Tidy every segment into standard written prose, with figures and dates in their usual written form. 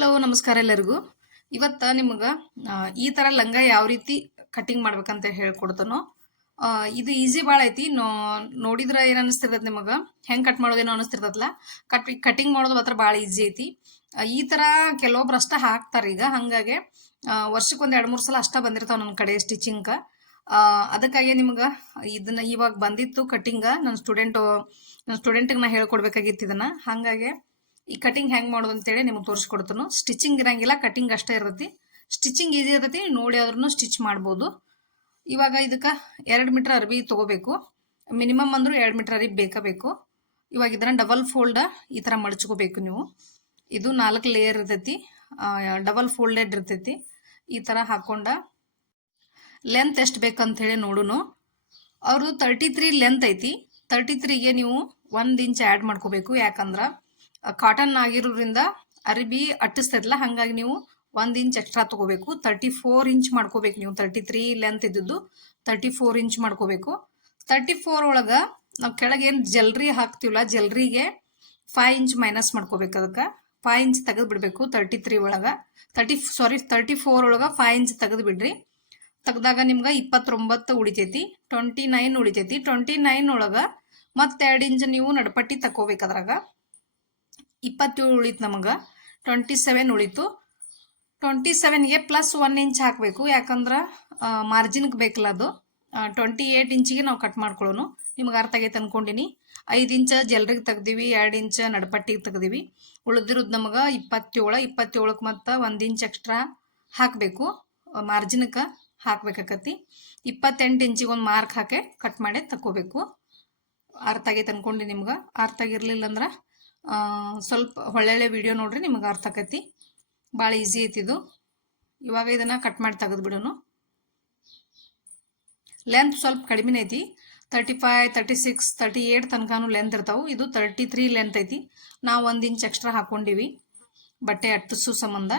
Hello ನಮಸ್ಕಾರ ಎಲ್ಲರಿಗೂ. ಇವತ್ತು ನಿಮಗೆ ಈ ಥರ ಲಂಗ ಯಾವ ರೀತಿ ಕಟಿಂಗ್ ಮಾಡ್ಬೇಕಂತ ಹೇಳ್ಕೊಡ್ತಾನೋ. ಇದು ಈಸಿ ಭಾಳ ಐತಿ. ನೋಡಿದ್ರೆ ಏನು ಅನಿಸ್ತಿರ್ತದೆ ನಿಮಗೆ, ಹೆಂಗೆ ಕಟ್ ಮಾಡೋದೇನೋ ಅನಿಸ್ತಿರ್ತದಲ್ಲ. ಕಟಿಂಗ್ ಮಾಡೋದು ಮಾತ್ರ ಭಾಳ ಈಸಿ ಐತಿ. ಈ ಥರ ಕೆಲವೊಬ್ರು ಅಷ್ಟ ಹಾಕ್ತಾರೆ ಈಗ. ಹಾಗಾಗಿ ವರ್ಷಕ್ಕೆ ಒಂದು 2-3 ಸಲ ಅಷ್ಟ ಬಂದಿರ್ತಾವೆ ನನ್ನ ಕಡೆ ಸ್ಟಿಚಿಂಗ್. ಅದಕ್ಕಾಗಿ ನಿಮ್ಗೆ ಇದನ್ನ ಇವಾಗ ಬಂದಿತ್ತು ಕಟಿಂಗ. ನನ್ನ ಸ್ಟೂಡೆಂಟ್ಗೆ ನಾ ಹೇಳ್ಕೊಡ್ಬೇಕಾಗಿತ್ತು ಇದನ್ನ. ಹಾಗಾಗಿ ಈ ಕಟಿಂಗ್ ಹೆಂಗೆ ಮಾಡೋದು ಅಂತೇಳಿ ನಿಮಗೆ ತೋರಿಸ್ಕೊಡ್ತಾನು. ಸ್ಟಿಚಿಂಗ್ ಇರಂಗಿಲ್ಲ, ಕಟಿಂಗ್ ಅಷ್ಟೇ ಇರ್ತೈತಿ. ಸ್ಟಿಚಿಂಗ್ ಈಸಿ ಇರ್ತೈತಿ, ನೋಡಿ ಆದ್ರೂ ಸ್ಟಿಚ್ ಮಾಡ್ಬೋದು. ಇವಾಗ ಇದಕ್ಕೆ 2 ಮೀಟರ್ ಅರ್ಬಿ ತೊಗೋಬೇಕು. ಮಿನಿಮಮ್ ಅಂದ್ರೂ 2 ಮೀಟರ್ ಅರ್ಬಿ ಬೇಕು. ಇವಾಗ ಇದನ್ನ ಡಬಲ್ ಫೋಲ್ಡ್ ಈ ಥರ ಮಡ್ಚ್ಕೋಬೇಕು ನೀವು. ಇದು 4 ಲೇಯರ್ ಇರ್ತೈತಿ, ಡಬಲ್ ಫೋಲ್ಡೆಡ್ ಇರ್ತೈತಿ. ಈ ಥರ ಹಾಕೊಂಡ ಲೆಂತ್ ಎಷ್ಟು ಬೇಕಂತ ಹೇಳಿ ನೋಡುನು. ಅವ್ರದ್ದು 33 ಲೆಂತ್ ಐತಿ. 33ಗೆ ನೀವು 1 ಇಂಚ್ ಆ್ಯಡ್ ಮಾಡ್ಕೋಬೇಕು. ಯಾಕಂದ್ರೆ ಕಾಟನ್ ಆಗಿರೋದ್ರಿಂದ ಅರಿಬಿ ಅಟ್ಟಿಸ್ತೈತಲ್ಲ, ಹಾಗಾಗಿ ನೀವು 1 ಇಂಚ್ ಎಕ್ಸ್ಟ್ರಾ ತಗೋಬೇಕು. 34 ಇಂಚ್ ಮಾಡ್ಕೋಬೇಕು ನೀವು. 33 ಲೆಂತ್ ಇದ್ದಿದ್ದು 34 ಇಂಚ್ ಮಾಡ್ಕೋಬೇಕು. 34 ಒಳಗೆ ನಾವು ಕೆಳಗೆ ಏನು ಜಲ್ರಿ ಹಾಕ್ತೀವಲ್ಲ, ಜಲ್ರಿಗೆ 5 ಇಂಚ್ ಮೈನಸ್ ಮಾಡ್ಕೋಬೇಕು. ಅದಕ್ಕೆ 5 ಇಂಚ್ ತೆಗೆದು ಬಿಡಬೇಕು. 33 ಒಳಗೆ 34 ಒಳಗೆ 5 ಇಂಚ್ ತೆಗೆದು ಬಿಡ್ರಿ. ತೆಗ್ದಾಗ ನಿಮ್ಗೆ 29 ಉಳಿತೈತಿ. 29 ಉಳಿತೈತಿ. 29 ಒಳಗೆ ಮತ್ತೆ 2 ಇಂಚ್ ನೀವು ನಡಪಟ್ಟಿ ತಗೋಬೇಕು. ಅದ್ರಾಗ 27 ಉಳಿತು ನಮಗೆ. 27 ಉಳಿತು. 27ಗೆ ಪ್ಲಸ್ 1 ಇಂಚ್ ಹಾಕಬೇಕು. ಯಾಕಂದ್ರೆ ಮಾರ್ಜಿನ್ಗೆ ಬೇಕಲ್ಲ ಅದು. 28 ಇಂಚಿಗೆ ನಾವು ಕಟ್ ಮಾಡ್ಕೊಳ್ಳೋನು. ನಿಮ್ಗೆ ಅರ್ಥ ಆಗೈತೆ ಅನ್ಕೊಂಡಿನಿ. 5 ಇಂಚ್ ಜಲ್ರಿಗೆ ತೆಗ್ದೀವಿ, 2 ಇಂಚ್ ನಡಪಟ್ಟಿಗೆ ತೆಗ್ದೀವಿ. ಉಳಿದಿರೋದು ನಮಗೆ 27ಕ್ಕೆ ಮತ್ತೆ 1 ಇಂಚ್ ಎಕ್ಸ್ಟ್ರಾ ಹಾಕಬೇಕು. ಮಾರ್ಜಿನ್ಗೆ ಹಾಕ್ಬೇಕಾಕತಿ. 28 ಇಂಚಿಗೆ ಒಂದು ಮಾರ್ಕ್ ಹಾಕಿ ಕಟ್ ಮಾಡಿ ತಗೋಬೇಕು. ಅರ್ಥ ಆಗೈತೆ ಅನ್ಕೊಂಡು ನಿಮ್ಗೆ. ಅರ್ಥ ಆಗಿರ್ಲಿಲ್ಲ ಅಂದ್ರೆ ಸ್ವಲ್ಪ ಒಳ್ಳೆ ವಿಡಿಯೋ ನೋಡ್ರಿ, ನಿಮಗೆ ಅರ್ಥ ಆಕತಿ. ಭಾಳ ಈಸಿ ಐತಿದು. ಇವಾಗ ಇದನ್ನು ಕಟ್ ಮಾಡಿ ತೆಗೆದು ಬಿಡೋನು. ಲೆಂತ್ ಸ್ವಲ್ಪ ಕಡಿಮೆ ಐತಿ. 35, 36, 38 ತನಕನೂ ಲೆಂತ್ ಇರ್ತಾವೆ. ಇದು 33 ಲೆಂತ್ ಐತಿ. ನಾವು 1 ಇಂಚ್ ಎಕ್ಸ್ಟ್ರಾ ಹಾಕ್ಕೊಂಡಿವಿ ಬಟ್ಟೆ ಅಟ್ಟಿಸೋ ಸಂಬಂಧ.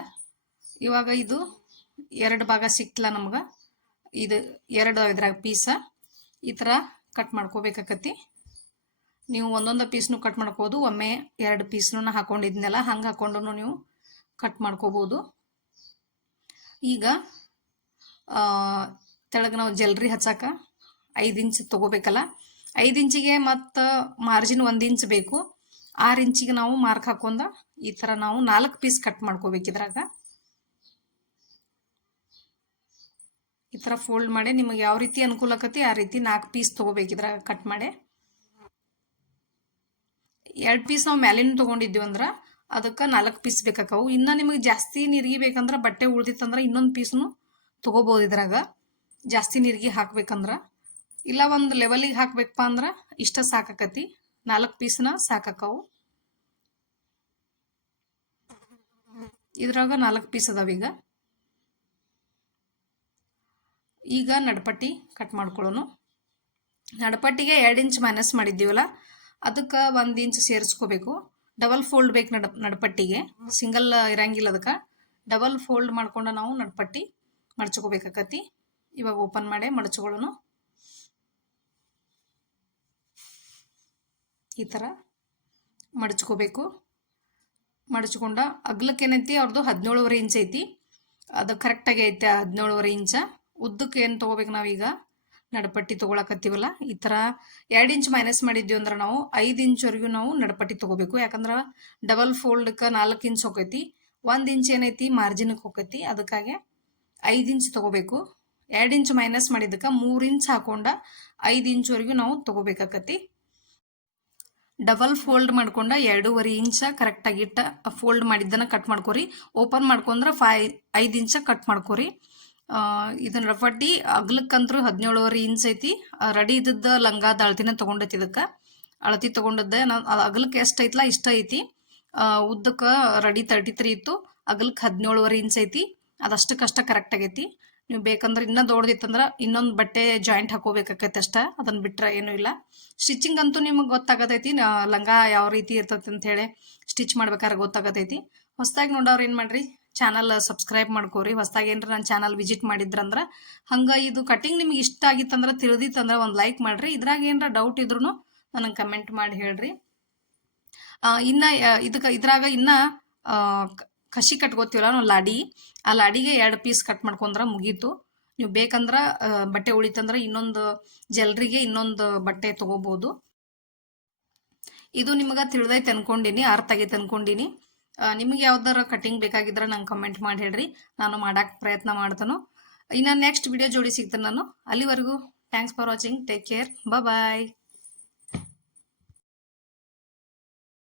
ಇವಾಗ ಇದು 2 ಭಾಗ ಸಿಕ್ತಲ್ಲ ನಮ್ಗೆ. ಇದು 2 ಇದ್ರಾಗ ಪೀಸ ಈ ಥರ ಕಟ್ ಮಾಡ್ಕೋಬೇಕಾಕತಿ. ನೀವು ಒಂದೊಂದು ಪೀಸ್ನು ಕಟ್ ಮಾಡ್ಕೋಬೋದು. ಒಮ್ಮೆ 2 ಪೀಸ್ನು ಹಾಕೊಂಡಿದ್ನಲ್ಲ, ಹಂಗೆ ಹಾಕೊಂಡು ನೀವು ಕಟ್ ಮಾಡ್ಕೋಬೋದು. ಈಗ ತೆಳಗೆ ನಾವು ಜಲ್ರಿ ಹಚ್ಚಾಕ 5 ಇಂಚ್ ತೊಗೋಬೇಕಲ್ಲ. 5 ಇಂಚಿಗೆ ಮತ್ತು ಮಾರ್ಜಿನ್ 1 ಇಂಚ್ ಬೇಕು. 6 ಇಂಚಿಗೆ ನಾವು ಮಾರ್ಕ್ ಹಾಕೊಂಡ ಈ ಥರ ನಾವು 4 ಪೀಸ್ ಕಟ್ ಮಾಡ್ಕೋಬೇಕು. ಇದ್ರಾಗ ಈ ಥರ ಫೋಲ್ಡ್ ಮಾಡಿ ನಿಮಗೆ ಯಾವ ರೀತಿ ಅನುಕೂಲ ಆಕತಿ ಆ ರೀತಿ 4 ಪೀಸ್ ತೊಗೋಬೇಕು. ಇದ್ರಾಗ ಕಟ್ ಮಾಡಿ 2 ಪೀಸ್ ನಾವು ಮ್ಯಾಲಿನ ತೊಗೊಂಡಿದ್ದೀವಿ ಅಂದ್ರೆ ಅದಕ್ಕೆ 4 ಪೀಸ್ ಬೇಕಾಕವು. ಇನ್ನು ನಿಮಗೆ ಜಾಸ್ತಿ ನೀರಿಗೆ ಬೇಕಂದ್ರೆ, ಬಟ್ಟೆ ಉಳ್ದಿತ್ತಂದ್ರೆ ಇನ್ನೊಂದು ಪೀಸ್ನು ತೊಗೋಬೋದು. ಇದ್ರಾಗ ಜಾಸ್ತಿ ನೀರಿಗೆ ಹಾಕ್ಬೇಕಂದ್ರೆ, ಇಲ್ಲ ಒಂದು ಲೆವೆಲಿಗೆ ಹಾಕ್ಬೇಕಪ್ಪ ಅಂದ್ರೆ ಇಷ್ಟ ಸಾಕಾಕತಿ. 4 ಪೀಸ್ನ ಸಾಕಾಕವು. ಇದ್ರಾಗ 4 ಪೀಸ್ ಅದಾವೀಗ. ಈಗ ನಡಪಟ್ಟಿ ಕಟ್ ಮಾಡ್ಕೊಳ್ಳೋನು. ನಡಪಟ್ಟಿಗೆ 2 ಇಂಚ್ ಮೈನಸ್ ಮಾಡಿದ್ದೀವಲ್ಲ, ಅದಕ್ಕೆ 1 ಇಂಚ್ ಸೇರಿಸ್ಕೋಬೇಕು. ಡಬಲ್ ಫೋಲ್ಡ್ ಬೇಕು ನಡಪಟ್ಟಿಗೆ, ಸಿಂಗಲ್ ಇರಂಗಿಲ್ಲ. ಅದಕ್ಕೆ ಡಬಲ್ ಫೋಲ್ಡ್ ಮಾಡ್ಕೊಂಡು ನಾವು ನಡಪಟ್ಟಿ ಮಡ್ಚ್ಕೋಬೇಕಾಕತಿ. ಇವಾಗ ಓಪನ್ ಮಾಡಿ ಮಡ್ಚ್ಕೊಳ್ಳೋನು. ಈ ಥರ ಮಡ್ಚ್ಕೋಬೇಕು. ಮಡ್ಚ್ಕೊಂಡ ಅಗ್ಲಕ್ಕೆ ಏನೈತಿ ಅವ್ರದ್ದು 17.5 ಇಂಚ್ ಐತಿ. ಅದು ಕರೆಕ್ಟಾಗಿ ಐತೆ 17.5 ಇಂಚ. ಉದ್ದಕ್ಕೆ ಏನು ತೊಗೋಬೇಕು ನಾವೀಗ ನಡಪಟ್ಟಿ ತೊಗೊಳಕತ್ತೀವಲ್ಲ, ಈ ಥರ 2 ಇಂಚ್ ಮೈನಸ್ ಮಾಡಿದ್ದೀವಿ ಅಂದ್ರೆ ನಾವು 5 ಇಂಚ್ವರೆಗೂ ನಾವು ನಡಪಟ್ಟಿ ತೊಗೋಬೇಕು. ಯಾಕಂದ್ರೆ ಡಬಲ್ ಫೋಲ್ಡ್ಗೆ 4 ಇಂಚ್ ಹೋಗೈತಿ. 1 ಇಂಚ್ ಏನೈತಿ ಮಾರ್ಜಿನ್ಗೆ ಹೋಗೈತಿ. ಅದಕ್ಕಾಗಿ 5 ಇಂಚ್ ತೊಗೋಬೇಕು. 2 ಇಂಚ್ ಮೈನಸ್ ಮಾಡಿದ್ದಕ್ಕೆ 3 ಇಂಚ್ ಹಾಕೊಂಡ 5 ಇಂಚ್ವರೆಗೂ ನಾವು ತೊಗೋಬೇಕಾಕತಿ. ಡಬಲ್ ಫೋಲ್ಡ್ ಮಾಡ್ಕೊಂಡ 2.5 ಇಂಚ ಕರೆಕ್ಟಾಗಿ ಇಟ್ಟ ಫೋಲ್ಡ್ ಮಾಡಿದ್ದನ್ನು ಕಟ್ ಮಾಡ್ಕೊರಿ. ಓಪನ್ ಮಾಡ್ಕೊಂಡ್ರೆ 5 ಇಂಚ ಕಟ್ ಮಾಡ್ಕೊರಿ. ಇದನ್ನ ರಫಟ್ಟಿ ಅಗ್ಲಕ್ಕಂತೂ 17.5 ಇಂಚ್ ಐತಿ. ರೆಡಿ ಇದ್ದದ್ದ ಲಂಗಾದ ಅಳತಿನ ತೊಗೊಂಡೈತಿ. ಇದಕ್ಕೆ ಅಳತಿ ತೊಗೊಂಡದ್ದೆ ನಾನು. ಅಗಲಕ್ಕೆ ಎಷ್ಟು ಐತಲ್ಲ ಇಷ್ಟ ಐತಿ. ಉದ್ದಕ್ಕೆ ರೆಡಿ 33 ಇತ್ತು, ಅಗಲಕ್ಕೆ 17.5 ಇಂಚ್ ಐತಿ. ಅದಷ್ಟಕ್ಕಷ್ಟ ಕರೆಕ್ಟ್ ಆಗೈತಿ. ನೀವು ಬೇಕಂದ್ರೆ ಇನ್ನೂ ದೊಡ್ಡದಿತ್ತಂದ್ರೆ ಇನ್ನೊಂದು ಬಟ್ಟೆ ಜಾಯಿಂಟ್ ಹಾಕೋಬೇಕಾಕೈತಿ ಅಷ್ಟ. ಅದನ್ನ ಬಿಟ್ರೆ ಏನೂ ಇಲ್ಲ. ಸ್ಟಿಚಿಂಗ್ ಅಂತೂ ನಿಮಗೆ ಗೊತ್ತಾಗತೈತಿ, ಲಂಗ ಯಾವ ರೀತಿ ಇರ್ತೈತಿ ಅಂತ ಹೇಳಿ ಸ್ಟಿಚ್ ಮಾಡ್ಬೇಕಾದ್ರೆ ಗೊತ್ತಾಗತೈತಿ. ಹೊಸದಾಗಿ ನೋಡೋರು ಏನು ಮಾಡ್ರಿ, ಚಾನಲ್ ಸಬ್ಸ್ಕ್ರೈಬ್ ಮಾಡ್ಕೋರಿ. ಹೊಸದಾಗಿ ಏನ್ರ ನನ್ನ ಚಾನಲ್ ವಿಸಿಟ್ ಮಾಡಿದ್ರಂದ್ರೆ. ಹಂಗೆ ಇದು ಕಟಿಂಗ್ ನಿಮ್ಗೆ ಇಷ್ಟ ಆಗಿತ್ತಂದ್ರೆ, ತಿಳಿದಿತ್ತಂದ್ರೆ ಒಂದು ಲೈಕ್ ಮಾಡ್ರಿ. ಇದ್ರಾಗ ಏನರ ಡೌಟ್ ಇದ್ರೂ ನನಗೆ ಕಮೆಂಟ್ ಮಾಡಿ ಹೇಳ್ರಿ. ಇನ್ನು ಇದ್ರಾಗ ಇನ್ನು ಕಸಿ ಕಟ್ಕೋತೀವಲ್ಲ ನಾವು ಲಾಡಿ, ಆ ಲಾಡಿಗೆ 2 ಪೀಸ್ ಕಟ್ ಮಾಡ್ಕೊಂಡ್ರೆ ಮುಗೀತು. ನೀವು ಬೇಕಂದ್ರೆ ಬಟ್ಟೆ ಉಳಿತಂದ್ರೆ ಇನ್ನೊಂದು ಜಲ್ರಿಗೆ ಇನ್ನೊಂದು ಬಟ್ಟೆ ತಗೋಬಹುದು. ಇದು ನಿಮಗೆ ತಿಳಿದೈತೆ ಅನ್ಕೊಂಡಿನಿ, ಅರ್ಥ ಆಗೈತೆ ಅನ್ಕೊಂಡಿನಿ. ನಿಮಗೆ ಯಾವ್ದಾರ ಕಟಿಂಗ್ ಬೇಕಾಗಿದ್ರೆ ನಂಗೆ ಕಮೆಂಟ್ ಮಾಡಿ ಹೇಳ್ರಿ, ನಾನು ಮಾಡಕ್ಕೆ ಪ್ರಯತ್ನ ಮಾಡ್ತಾನೋ. ಇನ್ನು ನೆಕ್ಸ್ಟ್ ವಿಡಿಯೋ ಜೋಡಿ ಸಿಗ್ತೇನೆ ನಾನು. ಅಲ್ಲಿವರೆಗೂ thanks for watching, take care, bye.